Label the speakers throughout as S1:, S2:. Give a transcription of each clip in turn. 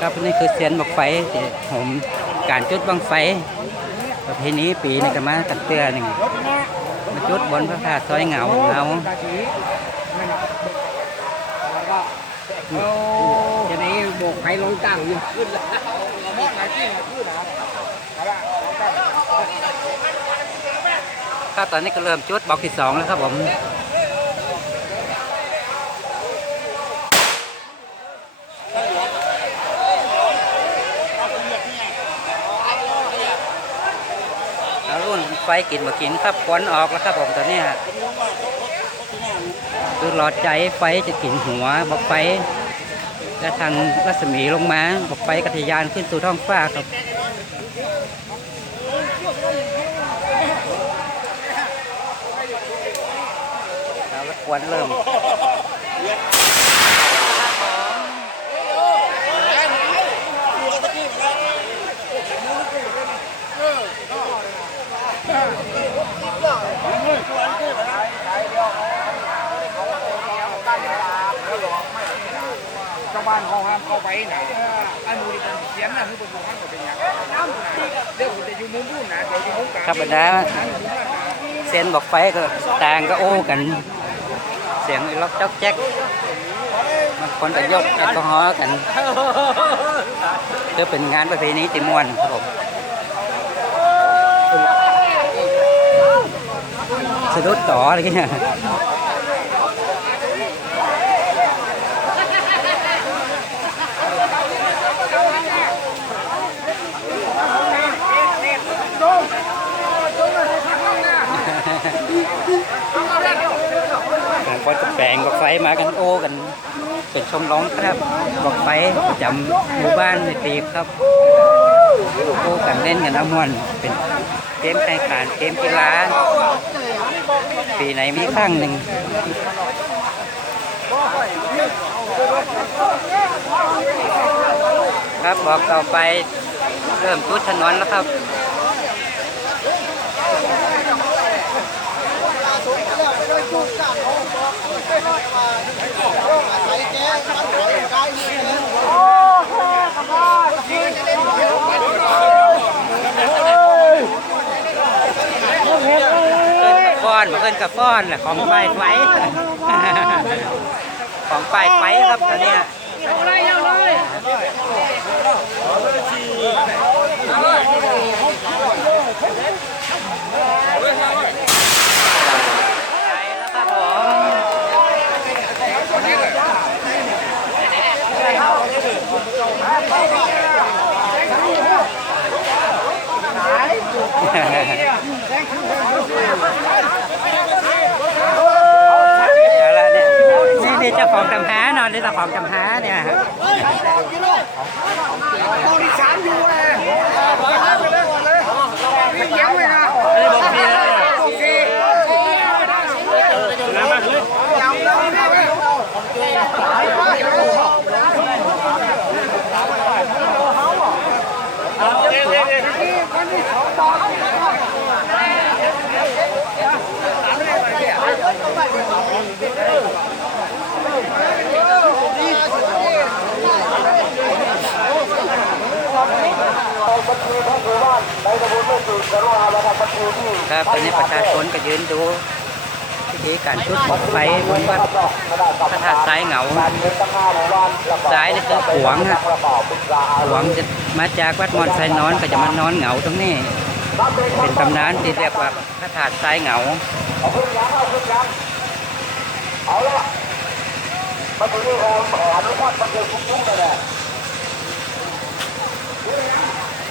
S1: ครับนี่คือเสียนบักไฟที่ผมการจุดบังไฟประเพณีปีนี้ก็มาตั้งเตือหนึ่งมาจุดบนพระธาตุซอยเหงาเหงา
S2: จะได้โบกไฟลงตั้งอยู่ขึ้นแล้ว
S1: ครับตอนนี้ก็เริ่มจุดบล็อกที่สองแล้วครับผมเอารุ่น ไฟกินมากินครับควันออกแล้วครับผมตอนนี้ฮะคือหลอดใจไฟจะกินหัวบอกไฟและทางรัศมีลงมาบอกไฟกระทยานขึ้นสู่ท้องฟ้าครับเอาละควันเริ่ม
S2: ชาวบ้านเขาห้ามเข้าไป นะอันนู้นเป็นเสียงนะคือเป็นวงห้ามก็เป็นอย่างเดี๋ยวผมจะอยู่มุมนู้นนะเดี๋ยวอยู่มุมกลาง
S1: ครับบรรดาเส้นบอกไฟก็ต่างก็โอ้กัน เสียงล็อกจ๊อกแจ๊กบางคนก็ยกแอลกอฮอล์กันเพื่อเป็นงานประเพณีติมวนครับผมสะดุดต่ออะไรเงี้ย บางคนก็แปลงบอกไฟมากันโอ้กัน เป็นชมร้องครับบอกไฟประจำหมู่บ้านในตีบครับโอ้กันเล่นกันน้ำมันเป็นเกมแข่งขันเกมกีฬาปีไหนมีครั้งหนึ่งครับบอกต่อไปเริ่มจุดถนนแล้วครับ อิ้นกับฟ้อนมาเพิ่นกับฟ้อนของป้ายไฟของป้ายไฟครับตอนนี้ยไปแล้วครับผม เอาละเนี่ยนี่นี่เจ้าของจำแพ้นอนนี่เจ้าของจำแพ้เนี่ยฮะ
S2: บริษัทอยู่เลยนี่ยังไม่นะบอกทีแล้วบอกทีแล้วมาเลยยังแล้ว
S1: ครับตอนนี้ประชาชนก็ยืนดู วิธีการจุดบั้งไฟบนวัดพระธาตุซ้ายเหงาซ้ายนี่คือขวงฮะขวงจะมาจากวัดมอนไซนอนก็จะมานอนเหงาตรงนี้ เป็นตำนานที่เรียกว่าพระธาตุซ้ายเหงาเอาละ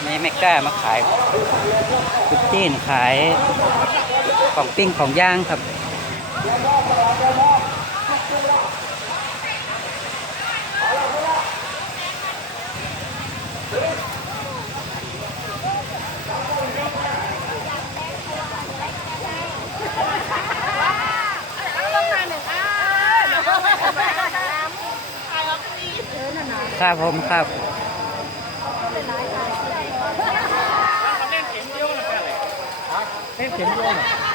S1: มีไม่กล้ามาขายคุกจีนขายของปิ้งของย่างครับ ครับผมครับ
S2: เล่นเข็มโยน
S3: เขาไม่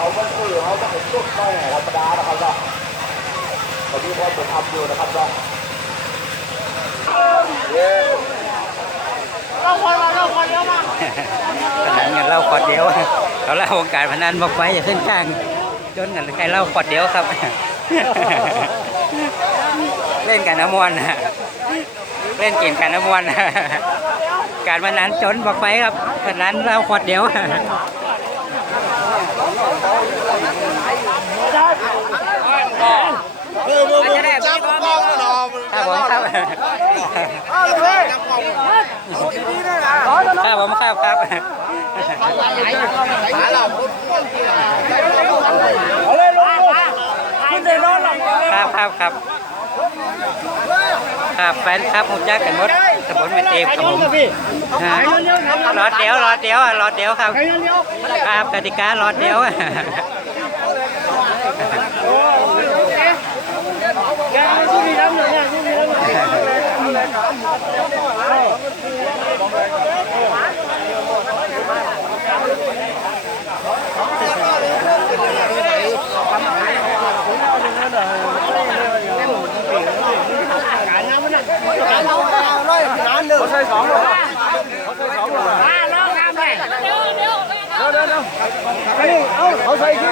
S3: เขาต้องเป็นชุดไม่ธรรมดานะครับเนาะตอนนี้พอผมทำอยู่นะครับก็เนาะ
S1: พนันกันเล่าขอดเดียวเขาเล่าวงการพนันบอกไว้อย่าขึ้นข้างจนกันใครเล่าขอดเดียวครับ เล่นกันน้ำมวนนะเล่นเกมกันน้ำมวนการพนันจนบอกไปครับพนันเล่าขอดเดียว
S3: จับกล้องรอ
S1: ครับผมครับ
S3: เอาเลย
S1: ครับผมครับครับ
S3: ขาเราพุ่งพุ่งทีละ
S1: ครับครับครับครับแฟนครับผมจักกันหมด สมุนเป็นเต็มครับผมฮะรอดเดียวรอดเดียวอะรอดเดียวครับครับกติการอดเดียวอะ
S3: เขาใส่ที่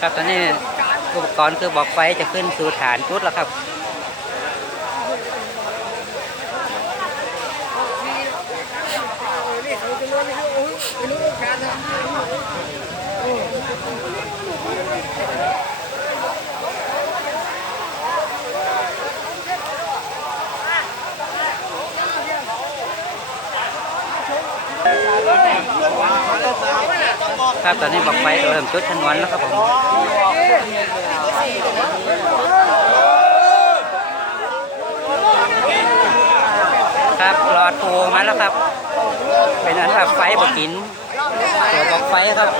S1: ครับตอนนี้อุปกรณ์คือบอกไฟจะขึ้นสู่ฐานจุดแล้วครับ ครับตอนนี้บอกไฟเริ่มจุดชนวนแล้วครับผมครับหลอดโผล่มาแล้วครับ เป็นอันแบบไฟบกินตัวบอกไฟครับ